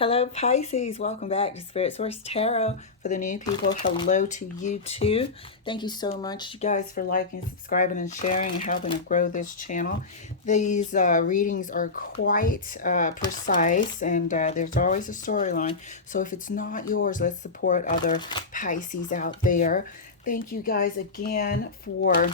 Hello, Pisces. Welcome back to Spirit Source Tarot. For the new people, hello to you too. Thank you so much, you guys, for liking, subscribing, and sharing and helping to grow this channel. These readings are quite precise, and there's always a storyline. So if it's not yours, let's support other Pisces out there. Thank you guys again for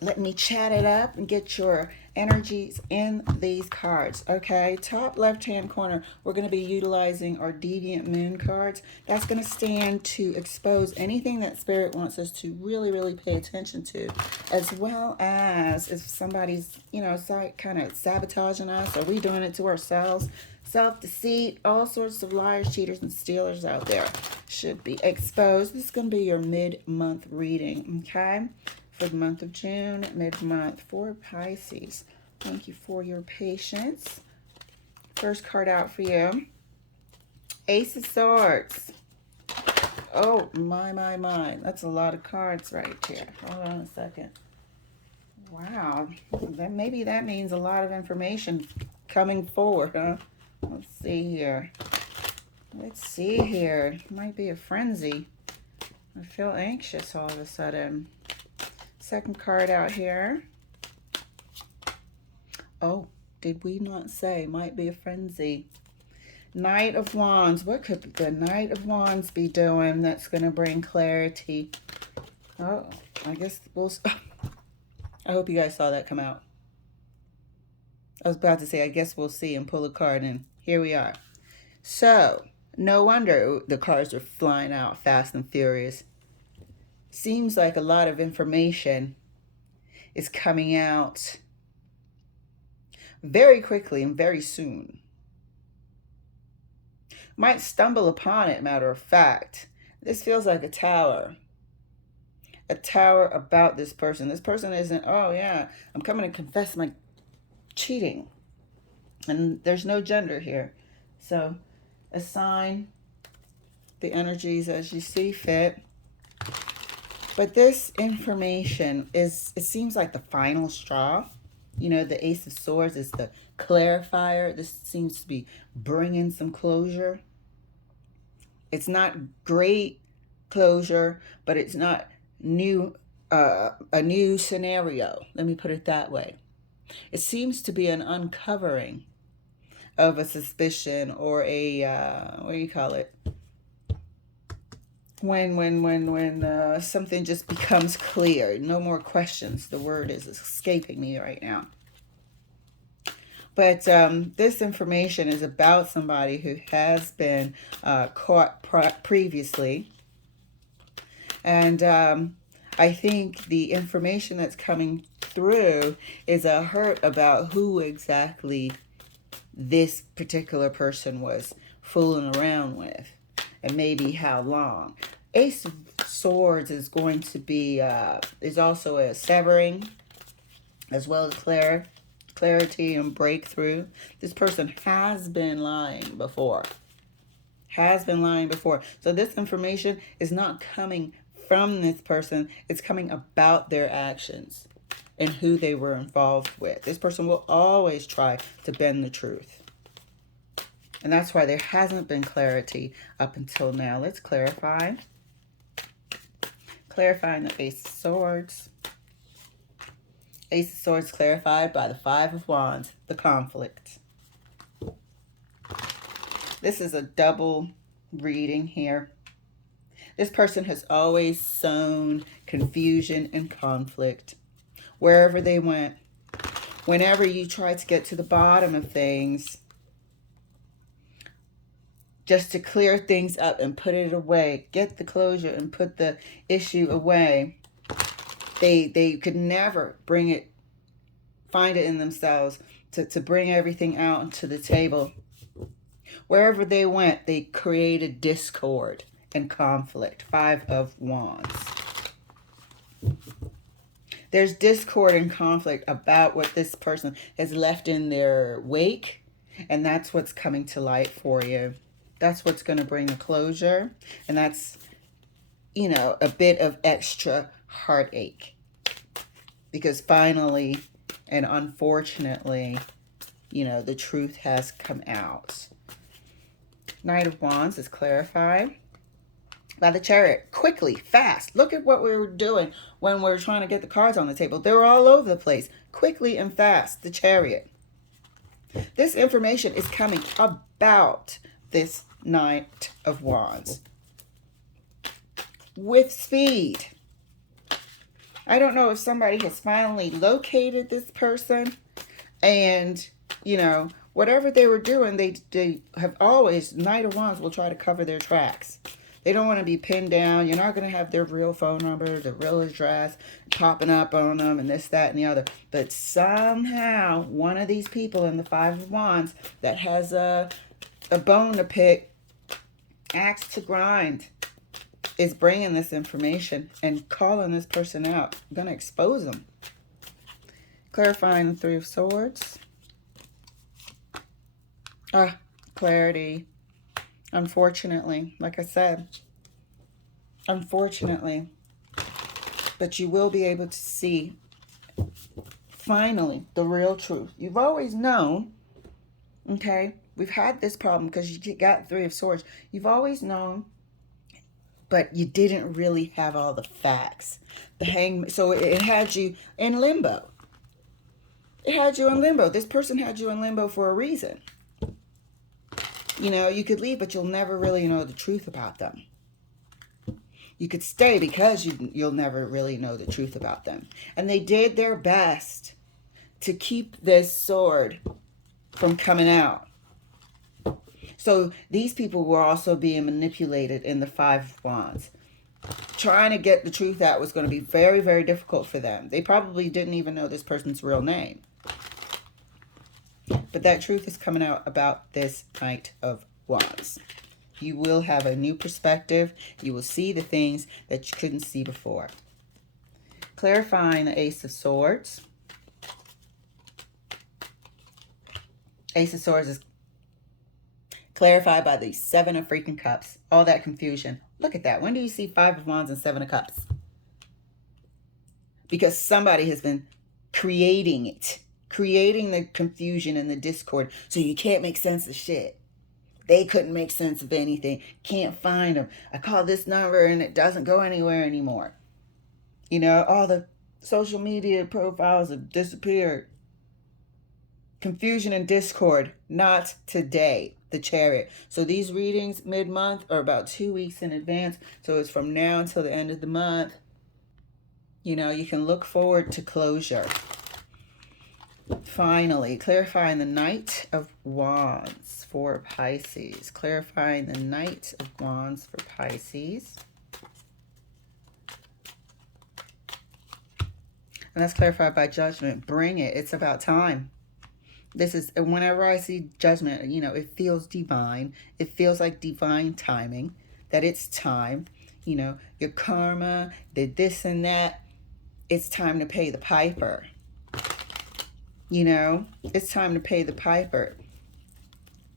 let me chat it up and get your energies in these cards. Okay, top left hand corner, we're going to be utilizing our deviant moon cards. That's going to stand to expose anything that spirit wants us to really pay attention to, as well as if somebody's kind of sabotaging us, or we doing it to ourselves. Self-deceit, all sorts of liars, cheaters, and stealers out there should be exposed. This is going to be your mid-month reading, okay? For the month of June, mid-month for Pisces. Thank you for your patience. First card out for you. Ace of Swords. Oh, my. That's a lot of cards right here. Hold on a second. Wow. Maybe that means a lot of information coming forward, huh? Let's see here. It might be a frenzy. I feel anxious all of a sudden. Second card out here. Oh, did we not say might be a frenzy? Knight of Wands. What could the Knight of Wands be doing that's going to bring clarity? Oh, I guess we'll... I hope you guys saw that come out. I was about to say, I guess we'll see, and pull a card, and here we are. So, no wonder the cards are flying out fast and furious. Seems like a lot of information is coming out very quickly and very soon. Might stumble upon it, matter of fact. This feels like a tower. A tower about this person. This person isn't, oh yeah, I'm coming to confess my cheating. And there's no gender here. So assign the energies as you see fit. But this information it seems like the final straw. You know, the Ace of Swords is the clarifier. This seems to be bringing some closure. It's not great closure, but it's not a new scenario. Let me put it that way. It seems to be an uncovering of a suspicion or a, what do you call it? When something just becomes clear, no more questions. The word is escaping me right now. But this information is about somebody who has been caught previously. And I think the information that's coming through is a hurt about who exactly this particular person was fooling around with, and maybe how long. Ace of Swords is going to be, is also a severing, as well as clarity and breakthrough. This person has been lying before. So this information is not coming from this person. It's coming about their actions and who they were involved with. This person will always try to bend the truth. And that's why there hasn't been clarity up until now. Let's clarify. Clarifying the Ace of Swords. Ace of Swords clarified by the Five of Wands, the conflict. This is a double reading here. This person has always sown confusion and conflict wherever they went. Whenever you try to get to the bottom of things, just to clear things up and put it away, get the closure and put the issue away, they could never find it in themselves to bring everything out onto the table. Wherever they went, they created discord and conflict. Five of Wands. There's discord and conflict about what this person has left in their wake, and that's what's coming to light for you. That's what's going to bring the closure, and that's, you know, a bit of extra heartache. Because finally, and unfortunately, you know, the truth has come out. Knight of Wands is clarified by the Chariot. Quickly, fast. Look at what we were doing when we were trying to get the cards on the table. They were all over the place. Quickly and fast, the Chariot. This information is coming about this Knight of Wands with speed. I don't know if somebody has finally located this person, and, you know, whatever they were doing, they have always, Knight of Wands will try to cover their tracks. They don't want to be pinned down. You're not going to have their real phone number, their real address popping up on them and this, that, and the other. But somehow, one of these people in the Five of Wands that has a bone to pick, axe to grind, is bringing this information and calling this person out. I'm going to expose them. Clarifying the Three of Swords. Clarity. Unfortunately, like I said, unfortunately, but you will be able to see finally the real truth. You've always known, okay? We've had this problem because you got Three of Swords. You've always known, but you didn't really have all the facts. The Hangman, so it had you in limbo. It had you in limbo. This person had you in limbo for a reason. You know, you could leave, but you'll never really know the truth about them. You could stay because you'll never really know the truth about them. And they did their best to keep this sword from coming out. So these people were also being manipulated in the Five of Wands. Trying to get the truth out was going to be very, very difficult for them. They probably didn't even know this person's real name. But that truth is coming out about this Knight of Wands. You will have a new perspective. You will see the things that you couldn't see before. Clarifying the Ace of Swords. Ace of Swords is clarified by the Seven of freaking Cups. All that confusion. Look at that. When do you see Five of Wands and Seven of Cups? Because somebody has been creating it. Creating the confusion and the discord, so you can't make sense of shit. They couldn't make sense of anything. Can't find them. I call this number and it doesn't go anywhere anymore. You know, all the social media profiles have disappeared. Confusion and discord. Not today. The Chariot. So these readings mid-month are about 2 weeks in advance. So it's from now until the end of the month. You know, you can look forward to closure. Finally, clarifying the Knight of Wands for Pisces. Clarifying the Knight of Wands for Pisces. And that's clarified by Judgment. Bring it. It's about time. This is, whenever I see Judgment, you know, it feels divine. It feels like divine timing. That it's time. You know, your karma, the this and that. It's time to pay the piper. You know, it's time to pay the piper.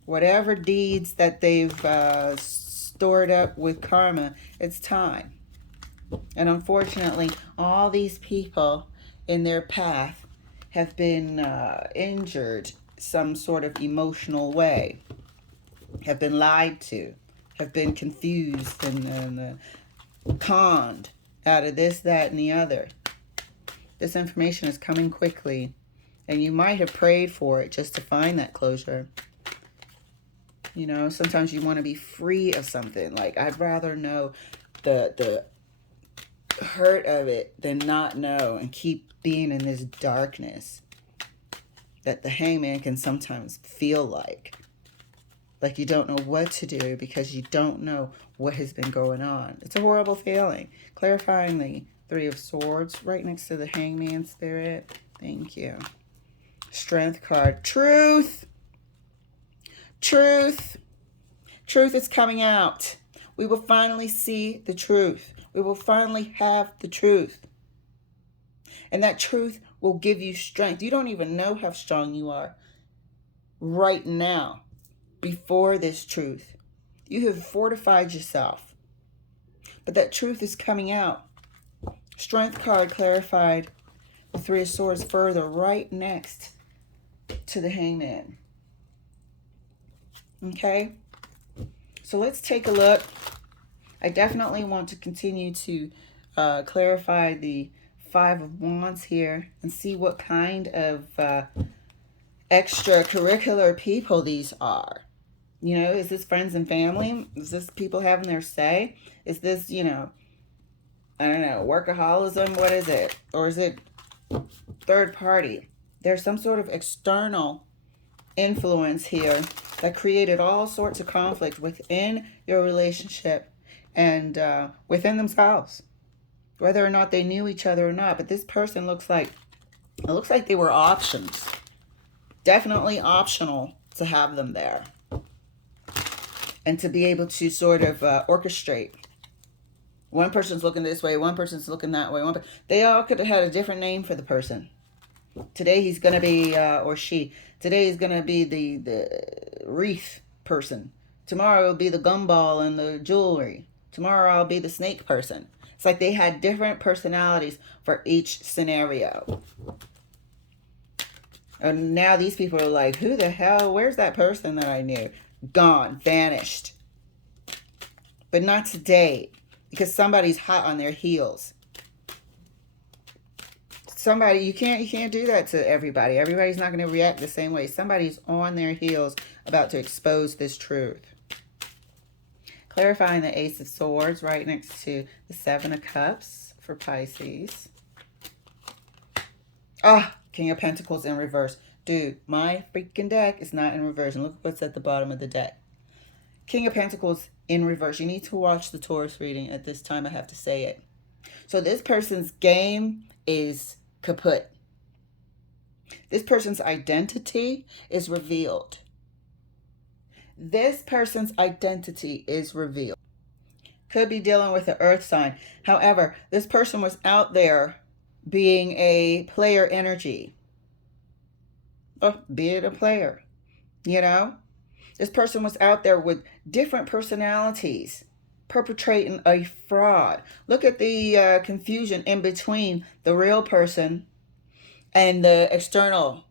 Whatever deeds that they've stored up with karma, it's time. And unfortunately, all these people in their path have been injured some sort of emotional way, have been lied to, have been confused and conned out of this, that, and the other. This information is coming quickly. And you might have prayed for it just to find that closure. You know, sometimes you want to be free of something. Like, I'd rather know the hurt of it than not know and keep being in this darkness that the Hangman can sometimes feel like. Like you don't know what to do because you don't know what has been going on. It's a horrible feeling. Clarifying the Three of Swords right next to the Hangman Spirit. Thank you. Strength card. Truth. Truth. Truth is coming out. We will finally see the truth. We will finally have the truth. And that truth will give you strength. You don't even know how strong you are right now before this truth. You have fortified yourself. But that truth is coming out. Strength card clarified. The Three of Swords further right next to the Hangman. Okay? So let's take a look. I definitely want to continue to clarify the Five of Wands here and see what kind of extracurricular people these are. You know, is this friends and family? Is this people having their say? Is this, you know, I don't know, workaholism? What is it? Or is it third party? There's some sort of external influence here that created all sorts of conflict within your relationship and within themselves, whether or not they knew each other or not. But this person looks like, it looks like they were options. Definitely optional to have them there. And to be able to sort of orchestrate. One person's looking this way, one person's looking that way. They all could have had a different name for the person. Today he's going to be, or she, today is going to be the wreath person. Tomorrow it'll be the gumball and the jewelry. Tomorrow I'll be the snake person. It's like they had different personalities for each scenario. And now these people are like, who the hell, where's that person that I knew? Gone, vanished. But not today, because somebody's hot on their heels. Somebody, you can't do that to everybody. Everybody's not going to react the same way. Somebody's on their heels about to expose this truth. Clarifying the Ace of Swords right next to the Seven of Cups for Pisces. Ah, King of Pentacles in reverse. Dude, my freaking deck is not in reverse. And look what's at the bottom of the deck. King of Pentacles in reverse. You need to watch the Taurus reading at this time. I have to say it. So this person's game is kaput. This person's identity is revealed. This person's identity is revealed. Could be dealing with an earth sign. However, this person was out there being a player energy. Oh, be it a player, you know? This person was out there with different personalities, perpetrating a fraud. Look at the confusion in between the real person and the external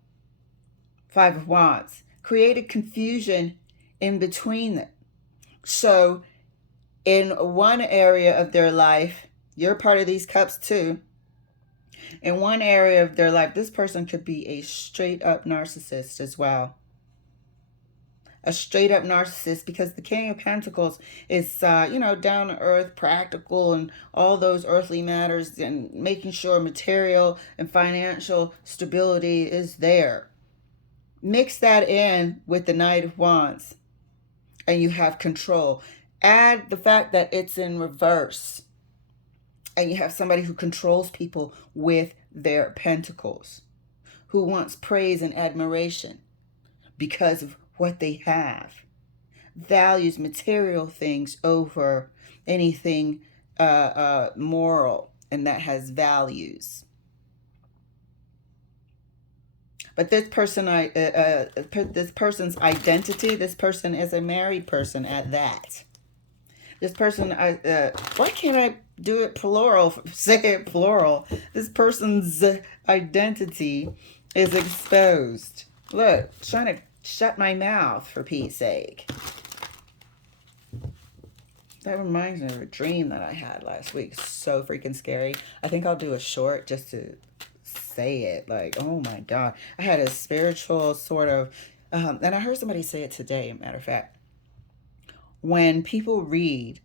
Five of Wands. Created confusion in between them. So in one area of their life, you're part of these cups too. In one area of their life, this person could be a straight up narcissist as well. A straight up narcissist, because the King of Pentacles is, you know, down to earth, practical, and all those earthly matters, and making sure material and financial stability is there. Mix that in with the Knight of Wands, and you have control. Add the fact that it's in reverse, and you have somebody who controls people with their pentacles, who wants praise and admiration because of what they have, values material things over anything moral and that has values. But this person, this person's identity, this person is a married person at that. This person, why can't I do it plural, say it plural? This person's identity is exposed. Look, trying to shut my mouth, for Pete's sake. That reminds me of a dream that I had last week. So freaking scary. I think I'll do a short just to say it. Like, oh my God. I had a spiritual sort of, and I heard somebody say it today, matter of fact. When people read,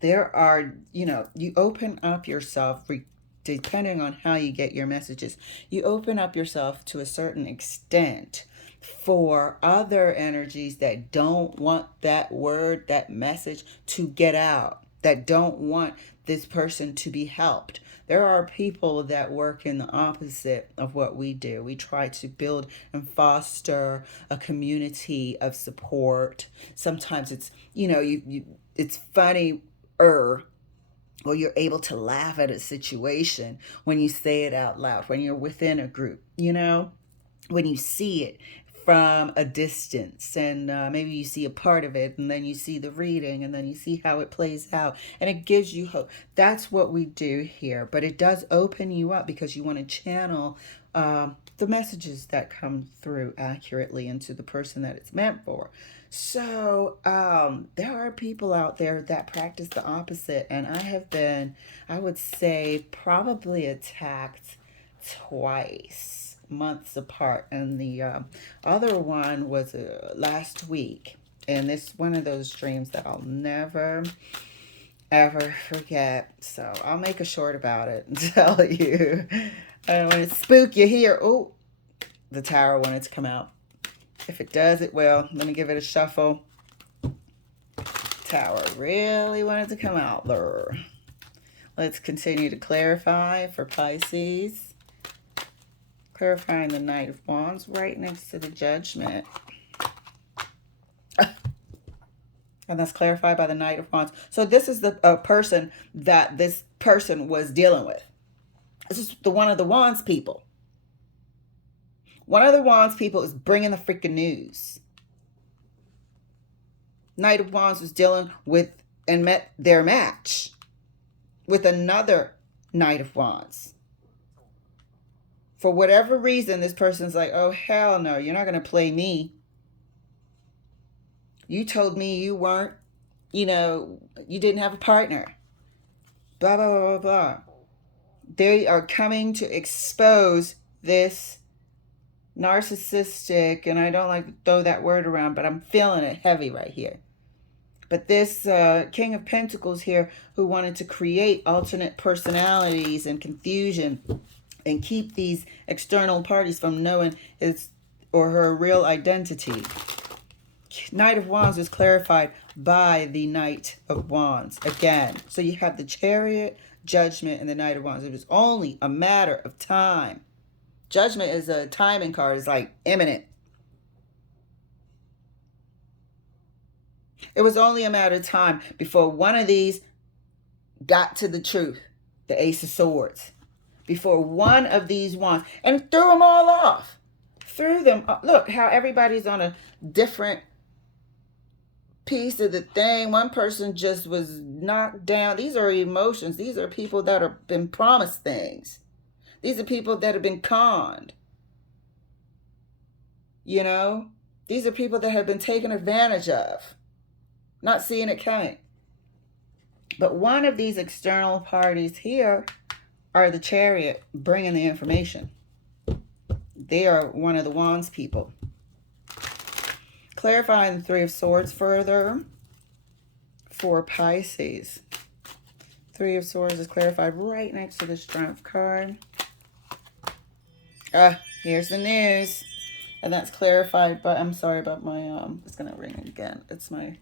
there are, you know, you open up yourself, depending on how you get your messages, you open up yourself to a certain extent for other energies that don't want that word, that message to get out, that don't want this person to be helped. There are people that work in the opposite of what we do. We try to build and foster a community of support. Sometimes it's, you know, it's funny, or you're able to laugh at a situation when you say it out loud, when you're within a group, you know, when you see it from a distance, and maybe you see a part of it, and then you see the reading, and then you see how it plays out, and it gives you hope. That's what we do here, but it does open you up because you want to channel the messages that come through accurately into the person that it's meant for. So, there are people out there that practice the opposite, and I have been, I would say, probably attacked twice, months apart. And the other one was last week. And it's one of those dreams that I'll never, ever forget. So I'll make a short about it and tell you. And when it's spook, you hear, oh, the tower wanted to come out. If it does, it will. Let me give it a shuffle. Tower really wanted to come out there. Let's continue to clarify for Pisces. Clarifying the Knight of Wands right next to the Judgment. And that's clarified by the Knight of Wands. So this is the person that this person was dealing with. This is one of the Wands people. One of the Wands people is bringing the freaking news. Knight of Wands was dealing with and met their match with another Knight of Wands. For whatever reason, this person's like, oh, hell no, you're not going to play me. You told me you weren't, you didn't have a partner. Blah, blah, blah, blah, blah. They are coming to expose this narcissistic, and I don't like to throw that word around, but I'm feeling it heavy right here. But this King of Pentacles here, who wanted to create alternate personalities and confusion and keep these external parties from knowing his or her real identity. Knight of Wands is clarified by the Knight of Wands again. So you have the Chariot, Judgment, and the Knight of Wands. It was only a matter of time. Judgment is a timing card. It's like imminent. It was only a matter of time before one of these got to the truth. The Ace of Swords. Before one of these wands. And threw them all off. Threw them. Look how everybody's on a different piece of the thing. One person just was knocked down. These are emotions. These are people that have been promised things. These are people that have been conned. These are people that have been taken advantage of. Not seeing it coming. But one of these external parties here are the Chariot bringing the information. They are one of the Wands people. Clarifying the Three of Swords further for Pisces. Three of Swords is clarified right next to the Strength card. Here's the news. And that's clarified, but I'm sorry about my, it's going to ring again. It's my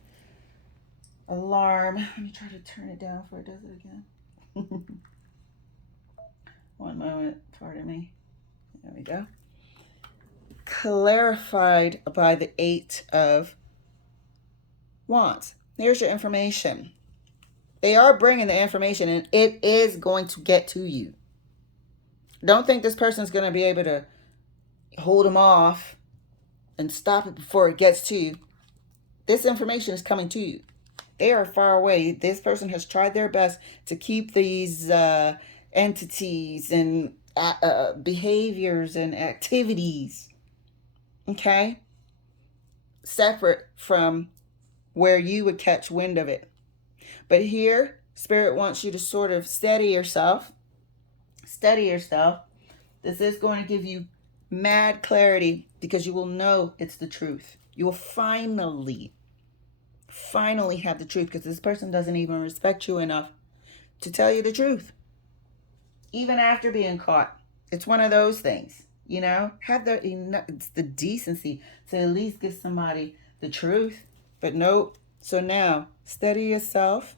alarm. Let me try to turn it down before it does it again. One moment, pardon me. There we go. Clarified by the Eight of Wands. Here's your information. They are bringing the information, and it is going to get to you. Don't think this person's going to be able to hold them off and stop it before it gets to you. This information is coming to you. They are far away. This person has tried their best to keep these entities and behaviors and activities, okay, separate from where you would catch wind of it. But here, Spirit wants you to sort of steady yourself. Steady yourself. This is going to give you mad clarity because you will know it's the truth. You will finally have the truth because this person doesn't even respect you enough to tell you the truth. Even after being caught. It's one of those things, have it's the decency to at least give somebody the truth. But nope. So now, steady yourself.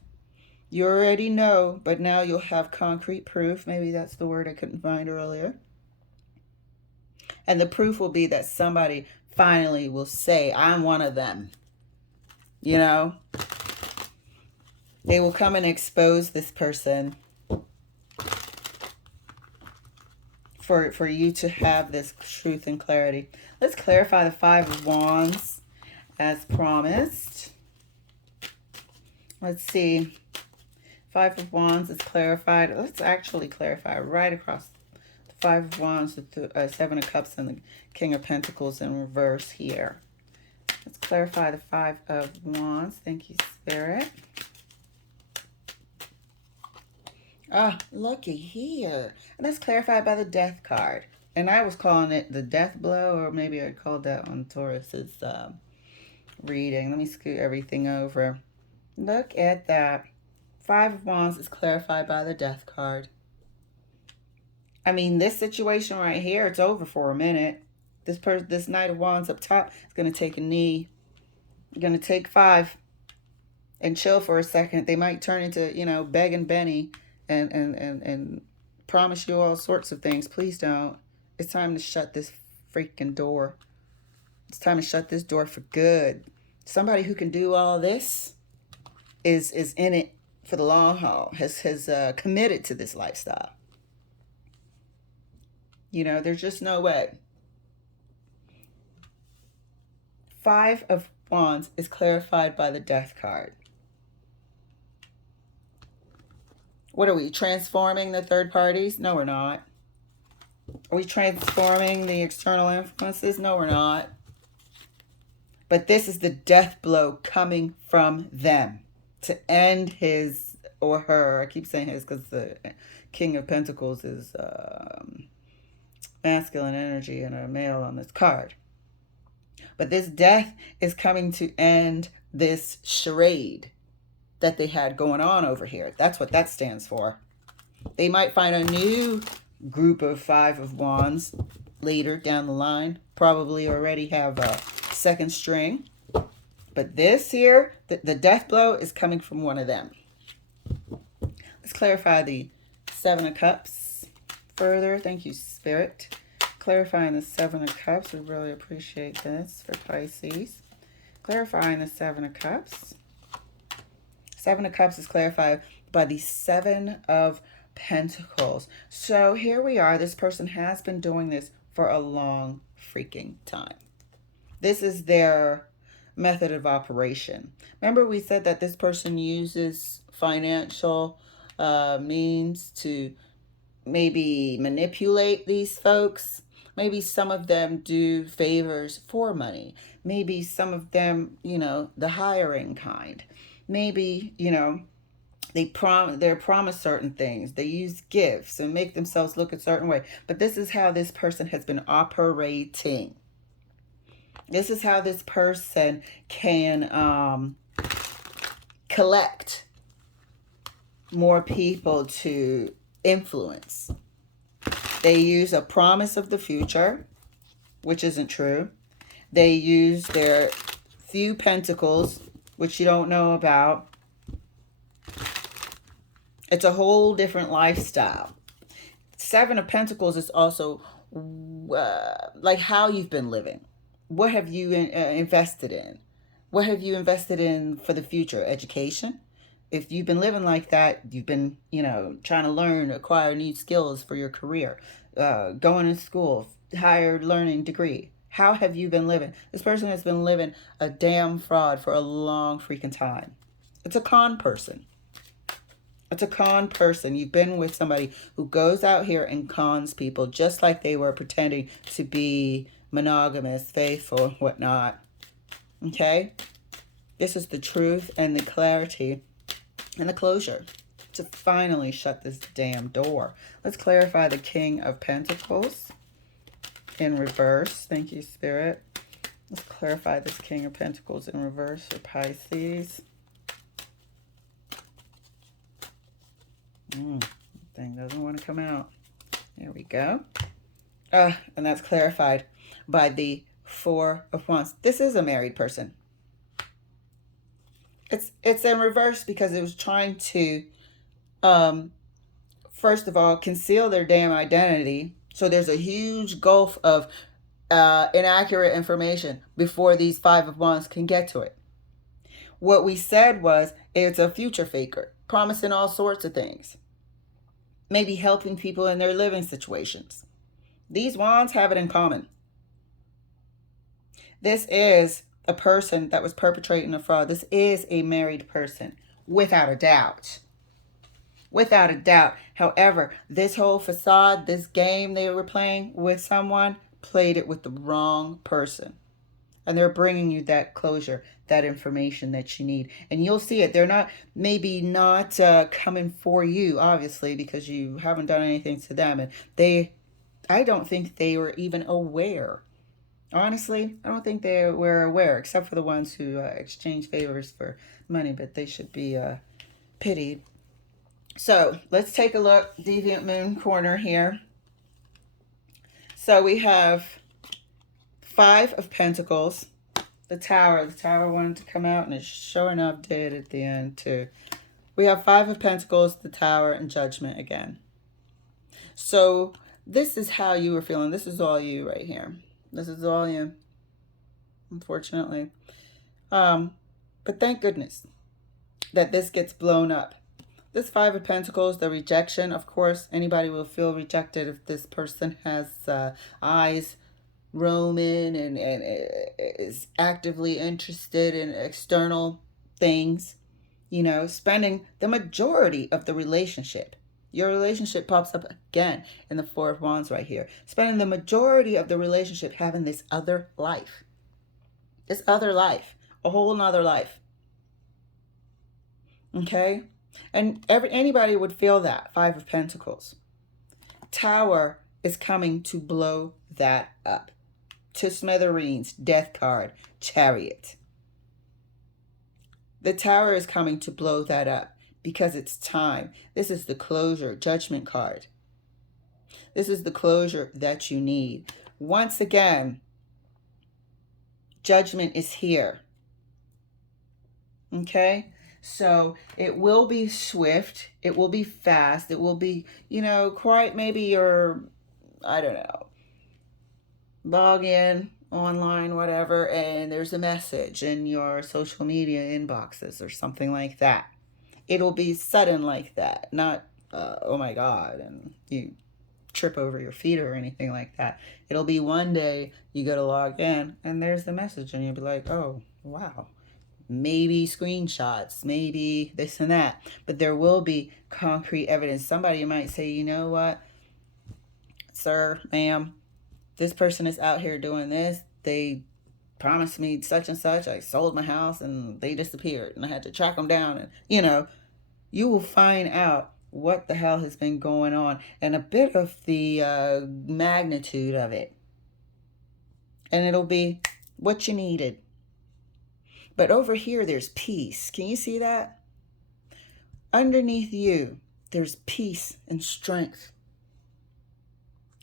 You already know, but now you'll have concrete proof. Maybe that's the word I couldn't find earlier. And the proof will be that somebody finally will say, I'm one of them. They will come and expose this person for you to have this truth and clarity. Let's clarify the Five of Wands as promised. Let's see. Five of Wands is clarified. Let's actually clarify right across the Five of Wands, the Seven of Cups, and the King of Pentacles in reverse here. Let's clarify the Five of Wands. Thank you, Spirit. Ah, looky here. And that's clarified by the Death card. And I was calling it the death blow, or maybe I called that on Taurus's reading. Let me scoot everything over. Look at that. Five of Wands is clarified by the Death card. I mean, this situation right here, it's over for a minute. This Knight of Wands up top is going to take a knee. You're going to take 5 and chill for a second. They might turn into, you know, begging Benny and promise you all sorts of things. Please don't. It's time to shut this freaking door. It's time to shut this door for good. Somebody who can do all this is in it for the long haul, has committed to this lifestyle. You know, there's just no way. Five of Wands is clarified by the Death card. What are we, transforming the third parties? No, we're not. Are we transforming the external influences? No, we're not. But this is the death blow coming from them to end his or her. I keep saying his because the King of Pentacles is masculine energy and a male on this card. But this death is coming to end this charade that they had going on over here. That's what that stands for. They might find a new group of Five of Wands later down the line. Probably already have a second string. But this here, the death blow is coming from one of them. Let's clarify the Seven of Cups further. Thank you, Spirit. Clarifying the Seven of Cups. We really appreciate this for Pisces. Clarifying the Seven of Cups. Seven of Cups is clarified by the Seven of Pentacles. So here we are. This person has been doing this for a long freaking time. This is their method of operation. Remember we said that this person uses financial means to maybe manipulate these folks. Maybe some of them do favors for money. Maybe some of them, you know, the hiring kind. Maybe, you know, they're promised certain things. They use gifts and make themselves look a certain way. But this is how this person has been operating. This is how this person can collect more people to influence. They use a promise of the future, which isn't true. They use their few pentacles, which you don't know about. It's a whole different lifestyle. Seven of Pentacles is also like how you've been living. What have you invested in? What have you invested in for the future? Education? If you've been living like that, you've been, you know, trying to learn, acquire new skills for your career, going to school, higher learning degree. How have you been living? This person has been living a damn fraud for a long freaking time. It's a con person. It's a con person. You've been with somebody who goes out here and cons people just like they were pretending to be monogamous, faithful, whatnot. Okay? This is the truth and the clarity and the closure to finally shut this damn door. Let's clarify the King of Pentacles in reverse. Thank you, Spirit. Let's clarify this King of Pentacles in reverse for Pisces. Thing doesn't want to come out. There we go. And that's clarified by the Four of Wands. This is a married person. It's in reverse because it was trying to, first of all, conceal their damn identity. So there's a huge gulf of inaccurate information before these Five of Wands can get to it. What we said was it's a future faker, promising all sorts of things. Maybe helping people in their living situations. These wands have it in common. This is a person that was perpetrating a fraud. This is a married person, without a doubt. Without a doubt. However, this whole facade, this game they were playing with someone, played it with the wrong person. And they're bringing you that closure, that information that you need. And you'll see it. They're not, maybe not coming for you, obviously, because you haven't done anything to them. And I don't think they were even aware. Honestly, I don't think they were aware, except for the ones who exchange favors for money, but they should be pitied. So let's take a look. Deviant Moon corner here. So we have Five of Pentacles. The Tower. The Tower wanted to come out, and it sure enough did at the end too. We have Five of Pentacles, the Tower, and Judgment again. So this is how you were feeling. This is all you right here. This is all you, unfortunately. But thank goodness that this gets blown up. This Five of Pentacles, the rejection, of course, anybody will feel rejected if this person has eyes roaming and is actively interested in external things, you know, spending the majority of the relationship. Your relationship pops up again in the Four of Wands right here. Spending the majority of the relationship having this other life. This other life. A whole nother life. Okay? And anybody would feel that. Five of Pentacles. Tower is coming to blow that up. To smithereens. Death card. Chariot. The Tower is coming to blow that up because it's time. This is the closure. Judgment card. This is the closure that you need. Once again, judgment is here. Okay? So it will be swift. It will be fast. It will be, you know, quite maybe your, I don't know, log in online, whatever, and there's a message in your social media inboxes or something like that. It'll be sudden like that, not, oh my God, and you trip over your feet or anything like that. It'll be one day you go to log in and there's the message and you'll be like, oh, wow. Maybe screenshots, maybe this and that, but there will be concrete evidence. Somebody might say, you know what, sir, ma'am, this person is out here doing this. They promised me such and such. I sold my house and they disappeared and I had to track them down. And, you know, you will find out what the hell has been going on and a bit of the magnitude of it. And it'll be what you needed. But over here, there's peace. Can you see that? Underneath you, there's peace and strength.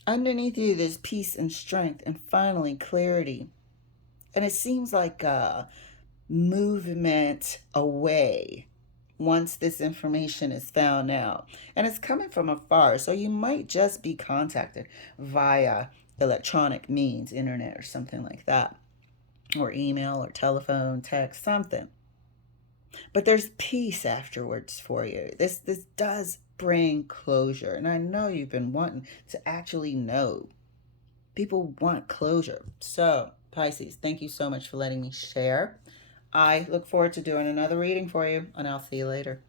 Underneath you, there's peace and strength and finally clarity. And it seems like a movement away once this information is found out. And it's coming from afar, so you might just be contacted via electronic means, internet or something like that. Or email or telephone, text, something. But there's peace afterwards for you. This does bring closure. And I know you've been wanting to actually know. People want closure. So, Pisces, thank you so much for letting me share. I look forward to doing another reading for you, and I'll see you later.